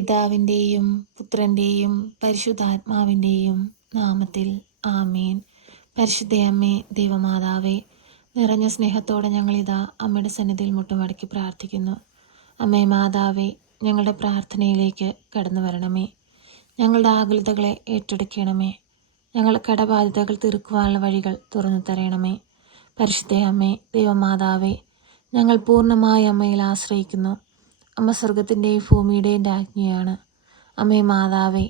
പിതാവിൻ്റെയും പുത്രൻ്റെയും പരിശുദ്ധാത്മാവിൻ്റെയും നാമത്തിൽ ആമേൻ. പരിശുദ്ധയമ്മേ, ദൈവമാതാവേ, നിറഞ്ഞ സ്നേഹത്തോടെ ഞങ്ങളിതാ അമ്മയുടെ സന്നിധിയിൽ മുട്ടുമടക്കി പ്രാർത്ഥിക്കുന്നു. അമ്മേ മാതാവേ, ഞങ്ങളുടെ പ്രാർത്ഥനയിലേക്ക് കടന്നു വരണമേ. ഞങ്ങളുടെ ആകുലതകളെ ഏറ്റെടുക്കണമേ. ഞങ്ങളുടെ കടബാധ്യതകൾ തീർക്കുവാനുള്ള വഴികൾ തുറന്നു തരണമേ. പരിശുദ്ധയമ്മേ, ദൈവമാതാവേ, ഞങ്ങൾ പൂർണ്ണമായി അമ്മയിൽ ആശ്രയിക്കുന്നു. അമ്മ സ്വർഗത്തിൻ്റെയും ഭൂമിയുടെയും രാജ്ഞിയാണ്. അമ്മേ മാതാവേ,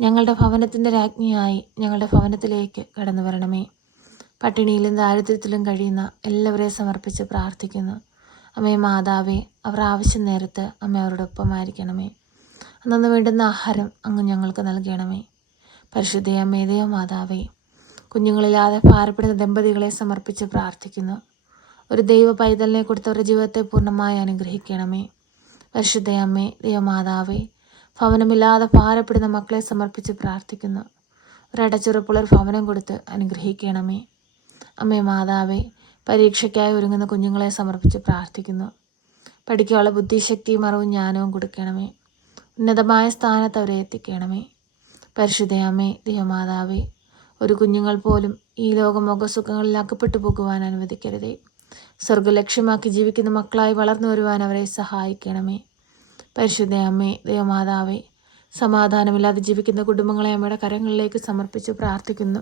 ഞങ്ങളുടെ ഭവനത്തിൻ്റെ രാജ്ഞിയായി ഞങ്ങളുടെ ഭവനത്തിലേക്ക് കടന്നു വരണമേ. പട്ടിണിയിലും ദാരിദ്ര്യത്തിലും കഴിയുന്ന എല്ലാവരെയും സമർപ്പിച്ച് പ്രാർത്ഥിക്കുന്നു. അമ്മേ മാതാവേ, അവർ ആവശ്യം നേരത്ത് അമ്മ അവരോടൊപ്പമായിരിക്കണമേ. അന്നു വേണ്ടുന്ന ആഹാരം അങ്ങ് ഞങ്ങൾക്ക് നൽകണമേ. പരിശുദ്ധയമ്മേ, ദൈവമാതാവേ, കുഞ്ഞുങ്ങളില്ലാതെ ഭാരപ്പെടുന്ന ദമ്പതികളെ സമർപ്പിച്ച് പ്രാർത്ഥിക്കുന്നു. ഒരു ദൈവ പൈതലിനെ കൊടുത്തവരുടെ ജീവിതത്തെ പൂർണ്ണമായി അനുഗ്രഹിക്കണമേ. പരിശുദ്ധയമ്മേ, ദൈവമാതാവേ, ഭവനമില്ലാതെ ഭാരപ്പെടുന്ന മക്കളെ സമർപ്പിച്ച് പ്രാർത്ഥിക്കുന്നു. ഒരടച്ചുറപ്പുള്ള ഒരു ഭവനം കൊടുത്ത് അനുഗ്രഹിക്കണമേ. അമ്മേ മാതാവേ, പരീക്ഷയ്ക്കായി ഒരുങ്ങുന്ന കുഞ്ഞുങ്ങളെ സമർപ്പിച്ച് പ്രാർത്ഥിക്കുന്നു. പഠിക്കാനുള്ള ബുദ്ധിശക്തിയും അറിവും ജ്ഞാനവും കൊടുക്കണമേ. ഉന്നതമായ സ്ഥാനത്ത് അവരെ എത്തിക്കണമേ. പരിശുദ്ധയമ്മേ, ദൈവമാതാവേ, ഒരു കുഞ്ഞുങ്ങൾ പോലും ഈ ലോകമോഹസുഖങ്ങളിൽ അകപ്പെട്ടു പോകുവാൻ അനുവദിക്കരുതേ. സ്വർഗ ലക്ഷ്യമാക്കി ജീവിക്കുന്ന മക്കളായി വളർന്നു വരുവാൻ അവരെ സഹായിക്കണമേ. പരിശുദ്ധയമ്മേ, ദൈവമാതാവേ, സമാധാനമില്ലാതെ ജീവിക്കുന്ന കുടുംബങ്ങളെ അമ്മയുടെ കരങ്ങളിലേക്ക് സമർപ്പിച്ച് പ്രാർത്ഥിക്കുന്നു.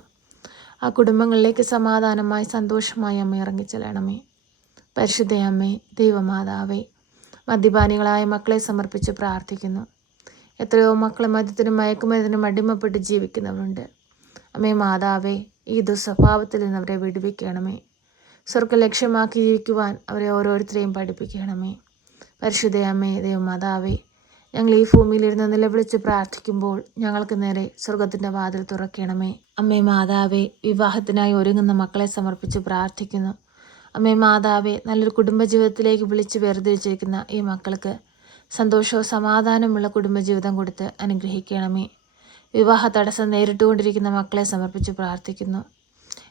ആ കുടുംബങ്ങളിലേക്ക് സമാധാനമായി സന്തോഷമായി അമ്മ ഇറങ്ങിച്ചെല്ലണമേ. പരിശുദ്ധയമ്മേ, ദൈവമാതാവേ, മദ്യപാനികളായ മക്കളെ സമർപ്പിച്ച് പ്രാർത്ഥിക്കുന്നു. എത്രയോ മക്കളെ മദ്യത്തിനും മയക്കുമരുന്നിനും അടിമപ്പെട്ട് ജീവിക്കുന്നവരുണ്ട്. അമ്മേ മാതാവേ, ഈ ദുസ്വഭാവത്തിൽ നിന്ന് അവരെ വിടുവിക്കണമേ. സ്വർഗ ലക്ഷ്യമാക്കി ജീവിക്കുവാൻ അവരെ ഓരോരുത്തരെയും പഠിപ്പിക്കണമേ. പരിശുദ്ധയമ്മേ, ദൈവമാതാവേ, ഞങ്ങൾ ഈ ഭൂമിയിലിരുന്ന് നിലവിളിച്ച് പ്രാർത്ഥിക്കുമ്പോൾ ഞങ്ങൾക്ക് നേരെ സ്വർഗത്തിൻ്റെ വാതിൽ തുറക്കണമേ. അമ്മേ മാതാവേ, വിവാഹത്തിനായി ഒരുങ്ങുന്ന മക്കളെ സമർപ്പിച്ച് പ്രാർത്ഥിക്കുന്നു. അമ്മേ മാതാവേ, നല്ലൊരു കുടുംബജീവിതത്തിലേക്ക് വിളിച്ച് വേർതിരിച്ചിരിക്കുന്ന ഈ മക്കൾക്ക് സന്തോഷവും സമാധാനമുള്ള കുടുംബജീവിതം കൊടുത്ത് അനുഗ്രഹിക്കണമേ. വിവാഹ തടസ്സം നേരിട്ടുകൊണ്ടിരിക്കുന്ന മക്കളെ സമർപ്പിച്ച് പ്രാർത്ഥിക്കുന്നു.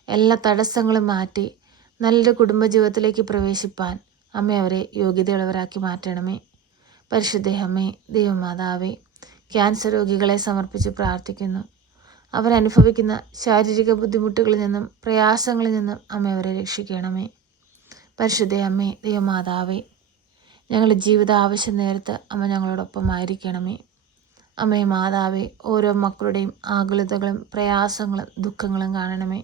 എല്ലാ തടസ്സങ്ങളും മാറ്റി നല്ലൊരു കുടുംബജീവിതത്തിലേക്ക് പ്രവേശിപ്പാൻ അമ്മ അവരെ യോഗ്യതയുള്ളവരാക്കി മാറ്റണമേ. പരിശുദ്ധയമ്മേ, ദൈവമാതാവേ, ക്യാൻസർ രോഗികളെ സമർപ്പിച്ച് പ്രാർത്ഥിക്കുന്നു. അവരനുഭവിക്കുന്ന ശാരീരിക ബുദ്ധിമുട്ടുകളിൽ നിന്നും പ്രയാസങ്ങളിൽ നിന്നും അമ്മ അവരെ രക്ഷിക്കണമേ. പരിശുദ്ധയമ്മേ, ദൈവമാതാവേ, ഞങ്ങളുടെ ജീവിത ആവശ്യം നേരത്ത് അമ്മ ഞങ്ങളോടൊപ്പമായിരിക്കണമേ. അമ്മേ മാതാവേ, ഓരോ മക്കളുടെയും ആകുലതകളും പ്രയാസങ്ങളും ദുഃഖങ്ങളും കാണണമേ.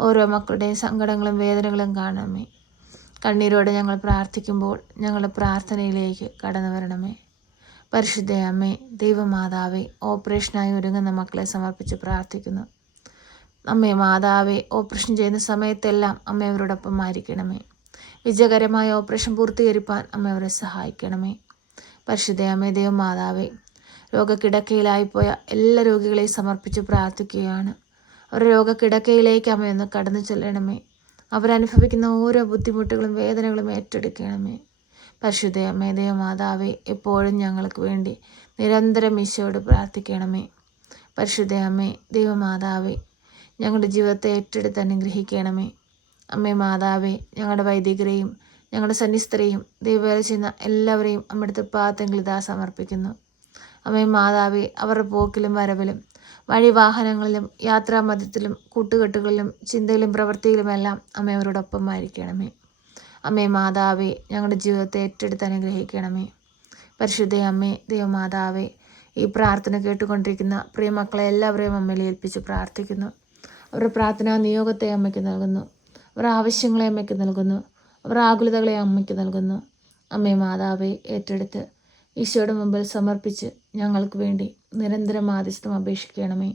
ഓരോ മക്കളുടെയും സങ്കടങ്ങളും വേദനകളും കാണണമേ. കണ്ണീരോടെ ഞങ്ങൾ പ്രാർത്ഥിക്കുമ്പോൾ ഞങ്ങളുടെ പ്രാർത്ഥനയിലേക്ക് കടന്നു വരണമേ. പരിശുദ്ധയമ്മേ, ദൈവമാതാവേ, ഓപ്പറേഷനായി ഒരുങ്ങുന്ന മക്കളെ സമർപ്പിച്ച് പ്രാർത്ഥിക്കുന്നു. അമ്മേ മാതാവേ, ഓപ്പറേഷൻ ചെയ്യുന്ന സമയത്തെല്ലാം അമ്മ അവരോടൊപ്പം ആയിരിക്കണമേ. വിജയകരമായ ഓപ്പറേഷൻ പൂർത്തീകരിപ്പാൻ അമ്മ അവരെ സഹായിക്കണമേ. പരിശുദ്ധയമ്മേ, ദൈവമാതാവേ, രോഗക്കിടക്കയിലായിപ്പോയ എല്ലാ രോഗികളെയും സമർപ്പിച്ച് പ്രാർത്ഥിക്കുകയാണ്. അവരുടെ രോഗക്കിടക്കയിലേക്ക് അമ്മയൊന്ന് കടന്നു ചെല്ലണമേ. അവരനുഭവിക്കുന്ന ഓരോ ബുദ്ധിമുട്ടുകളും വേദനകളും ഏറ്റെടുക്കണമേ. പരിശുദ്ധയമ്മേ, ദൈവമാതാവേ, എപ്പോഴും ഞങ്ങൾക്ക് വേണ്ടി നിരന്തരം ഈശോയോട് പ്രാർത്ഥിക്കണമേ. പരിശുദ്ധയമ്മേ, ദൈവമാതാവേ, ഞങ്ങളുടെ ജീവിതത്തെ ഏറ്റെടുത്ത് അനുഗ്രഹിക്കണമേ. അമ്മേ മാതാവേ, ഞങ്ങളുടെ വൈദികരെയും ഞങ്ങളുടെ സന്യസ്തരെയും ദൈവവേല ചെയ്യുന്ന എല്ലാവരെയും അമ്മയുടെ തൃപ്പാദത്തിൽ ഇതാ സമർപ്പിക്കുന്നു. അമ്മേ മാതാവേ, അവരുടെ പോക്കിലും വരവിലും വഴിവാഹനങ്ങളിലും യാത്രാമധ്യത്തിലും കൂട്ടുകെട്ടുകളിലും ചിന്തയിലും പ്രവൃത്തിയിലുമെല്ലാം അമ്മ അവരോടൊപ്പമായിരിക്കണമേ. അമ്മേ മാതാവേ, ഞങ്ങളുടെ ജീവിതത്തെ ഏറ്റെടുത്ത് അനുഗ്രഹിക്കണമേ. പരിശുദ്ധയമ്മേ, ദൈവമാതാവേ, ഈ പ്രാർത്ഥന കേട്ടുകൊണ്ടിരിക്കുന്ന പ്രിയ മക്കളെ എല്ലാവരെയും അമ്മയിൽ ഏൽപ്പിച്ച് പ്രാർത്ഥിക്കുന്നു. അവരുടെ പ്രാർത്ഥനാ നിയോഗത്തെ അമ്മയ്ക്ക് നൽകുന്നു. അവരുടെ ആവശ്യങ്ങളെ അമ്മയ്ക്ക് നൽകുന്നു. അവരുടെ ആകുലതകളെ അമ്മയ്ക്ക് നൽകുന്നു. അമ്മേ മാതാവേ, ഏറ്റെടുത്ത് ഈശോയുടെ മുമ്പിൽ സമർപ്പിച്ച് ഞങ്ങൾക്ക് വേണ്ടി നിരന്തരം ആദിസ്ഥം അപേക്ഷിക്കണമേ.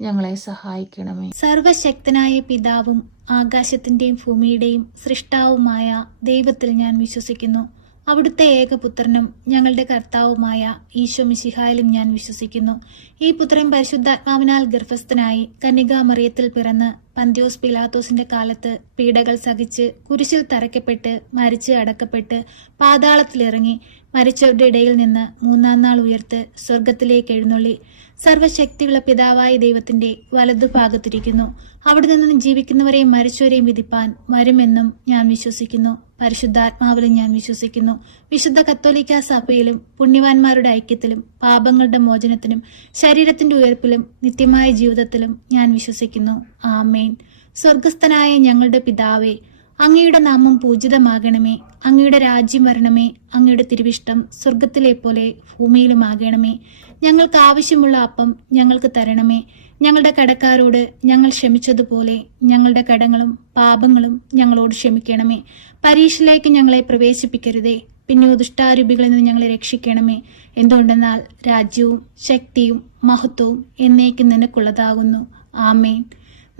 ഞങ്ങളെ സഹായിക്കണമേ. സർവശക്തനായ പിതാവും ആകാശത്തിന്റെയും ഭൂമിയുടെയും സൃഷ്ടാവുമായ ദൈവത്തിൽ ഞാൻ വിശ്വസിക്കുന്നു. അവിടുത്തെ ഏകപുത്രനും ഞങ്ങളുടെ കർത്താവുമായ ഈശോ മിശിഹായിലും ഞാൻ വിശ്വസിക്കുന്നു. ഈ പുത്രൻ പരിശുദ്ധാത്മാവിനാൽ ഗർഭസ്ഥനായി കന്യകാമറിയത്തിൽ പിറന്ന് പന്തിയോസ് പിലാത്തോസിന്റെ കാലത്ത് പീഡകൾ സഹിച്ച് കുരിശിൽ തറയ്ക്കപ്പെട്ട് മരിച്ച് അടക്കപ്പെട്ട് പാതാളത്തിലിറങ്ങി മരിച്ചവരുടെ ഇടയിൽ നിന്ന് മൂന്നാം നാൾ ഉയർത്ത് സ്വർഗത്തിലേക്ക് എഴുന്നള്ളി സർവശക്തിയുള്ള പിതാവായ ദൈവത്തിന്റെ വലതുഭാഗത്തിരിക്കുന്നു. അവിടെ നിന്ന് ജീവിക്കുന്നവരെയും മരിച്ചവരെയും വിധിപ്പാൻ വരുമെന്നും ഞാൻ വിശ്വസിക്കുന്നു. പരിശുദ്ധാത്മാവിലും ഞാൻ വിശ്വസിക്കുന്നു. വിശുദ്ധ കത്തോലിക്കാ സഭയിലും പുണ്യവാന്മാരുടെ ഐക്യത്തിലും പാപങ്ങളുടെ മോചനത്തിനും ശരീരത്തിന്റെ ഉയർപ്പിലും നിത്യമായ ജീവിതത്തിലും ഞാൻ വിശ്വസിക്കുന്നു. ആമേൻ. സ്വർഗസ്ഥനായ ഞങ്ങളുടെ പിതാവേ, അങ്ങയുടെ നാമം പൂജിതമാകണമേ. അങ്ങയുടെ രാജ്യം വരണമേ. അങ്ങയുടെ തിരുവിഷ്ടം സ്വർഗത്തിലെ പോലെ ഭൂമിയിലുമാകണമേ. ഞങ്ങൾക്ക് ആവശ്യമുള്ള അപ്പം ഞങ്ങൾക്ക് തരണമേ. ഞങ്ങളുടെ കടക്കാരോട് ഞങ്ങൾ ക്ഷമിച്ചതുപോലെ ഞങ്ങളുടെ കടങ്ങളും പാപങ്ങളും ഞങ്ങളോട് ക്ഷമിക്കണമേ. പരീക്ഷയിലേക്ക് ഞങ്ങളെ പ്രവേശിപ്പിക്കരുതേ, പിന്നെ ദുഷ്ടാരൂപികളിൽ നിന്ന് ഞങ്ങളെ രക്ഷിക്കണമേ. എന്തുകൊണ്ടെന്നാൽ രാജ്യവും ശക്തിയും മഹത്വവും എന്നേക്കും നിനക്കുള്ളതാകുന്നു. ആമേൻ.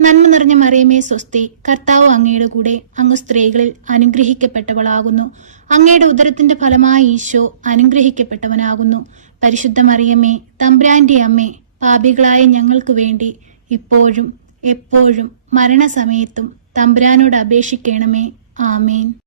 നന്മ നിറഞ്ഞ മറിയമേ സ്വസ്തി, കർത്താവ് അങ്ങയുടെ കൂടെ, അങ്ങ് സ്ത്രീകളിൽ അനുഗ്രഹിക്കപ്പെട്ടവളാകുന്നു. അങ്ങയുടെ ഉദരത്തിന്റെ ഫലമായ ഈശോ അനുഗ്രഹിക്കപ്പെട്ടവനാകുന്നു. പരിശുദ്ധ മറിയമേ, തമ്പുരാന്റെ അമ്മേ, പാപികളായ ഞങ്ങൾക്ക് വേണ്ടി ഇപ്പോഴും എപ്പോഴും മരണസമയത്തും തമ്പുരാനോട് അപേക്ഷിക്കണമേ. ആമേൻ.